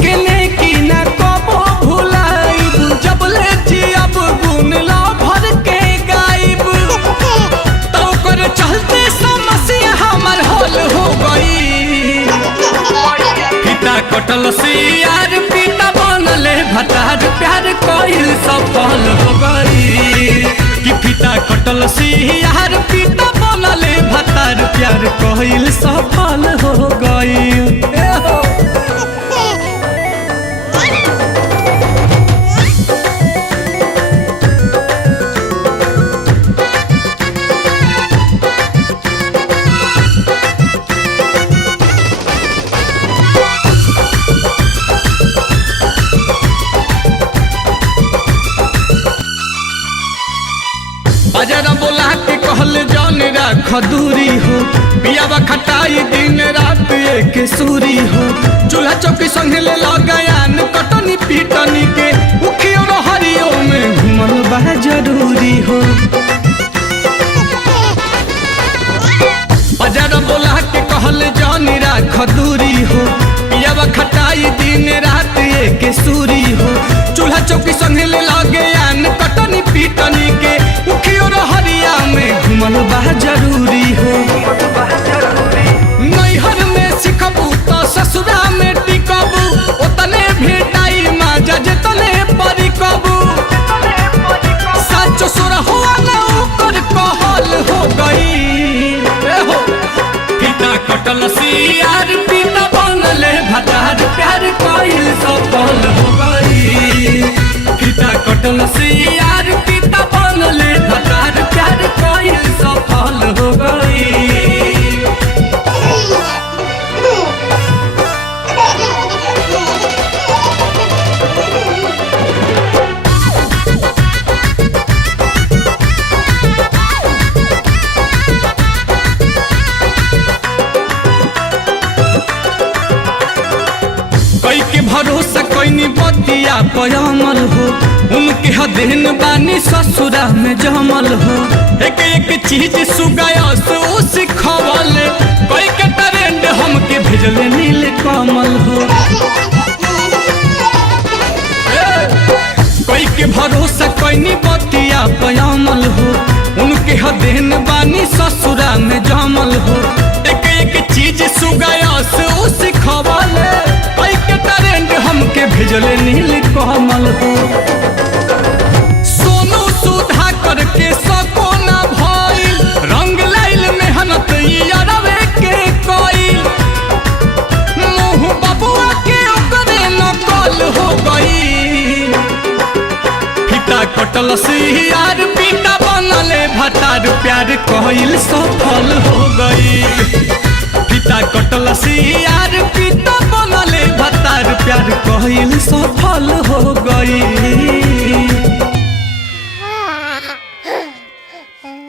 के नेकी ना कबो भुलाइब, जब ले जियब गुण ला भर के गाइब। तो कर चलते समस्या हमर हल हो गई। पिता कटल सियार पिता बनले भतार, प्यार कइल सफल हो गई। कि पिता कटल सियार पिता बनले भतार, प्यार कइल सफल हो गई। बाजारा बोला के कहल जान राख दूरी हो, पियावा खटाई दिन रात एक सूरी हो। चूल्हा चौकी संगे ले लगायान कटनी पीटनी के, उखियो हरियो में घुमल बा जरूरी हो। बाजारा बोला के कहल जान राख दूरी हो, पियावा खटाई दिन रात एक सूरी हो। चूल्हा चौकी संगे ले लगायान कटनी पीटनी के, उखियो हरिया में घुमल बा जरूरी हो। नैहर में सिखबू तो ससुरा में टिकबू, ओतने भेटाई माजा जतने परिकबू। सच सुर हुआ ना ओकर कहल हो गई। पिता कटल सियार पिता बनले भतार, प्यार कइल सफल हो गई। पिता कटल सियार पिता बनले भतार, प्यार कइल सफल हो गई। कई के भरोसा कईनी बतिया पयमल हो, उनके हदेन बानी ससुरा में जमल हो। एक एक चीज सुगायस उ सिखवल, कई के ट्रेंड हमके भेजले नील कमल हो। कई के भरोसा कईनी बतिया पयमल हो, उनके हदेन बानी ससुरा में जमल हो। एक एक चीज सुगायस उ सिखवल, कई के ट्रेंड हमके भेजले नील कमल हो। सोनू सुधा करके सको ना भइल, रंग लाइल मेहनत यारवे के कइल। मुँह बबुआ के ओकरे नकल हो गई। पिता कटल सियार पिता बनले भतार, प्यार कइल सफल हो गई। पिता कटल सियार पिता बनले भतार, प्यार कइल सफल हो गई।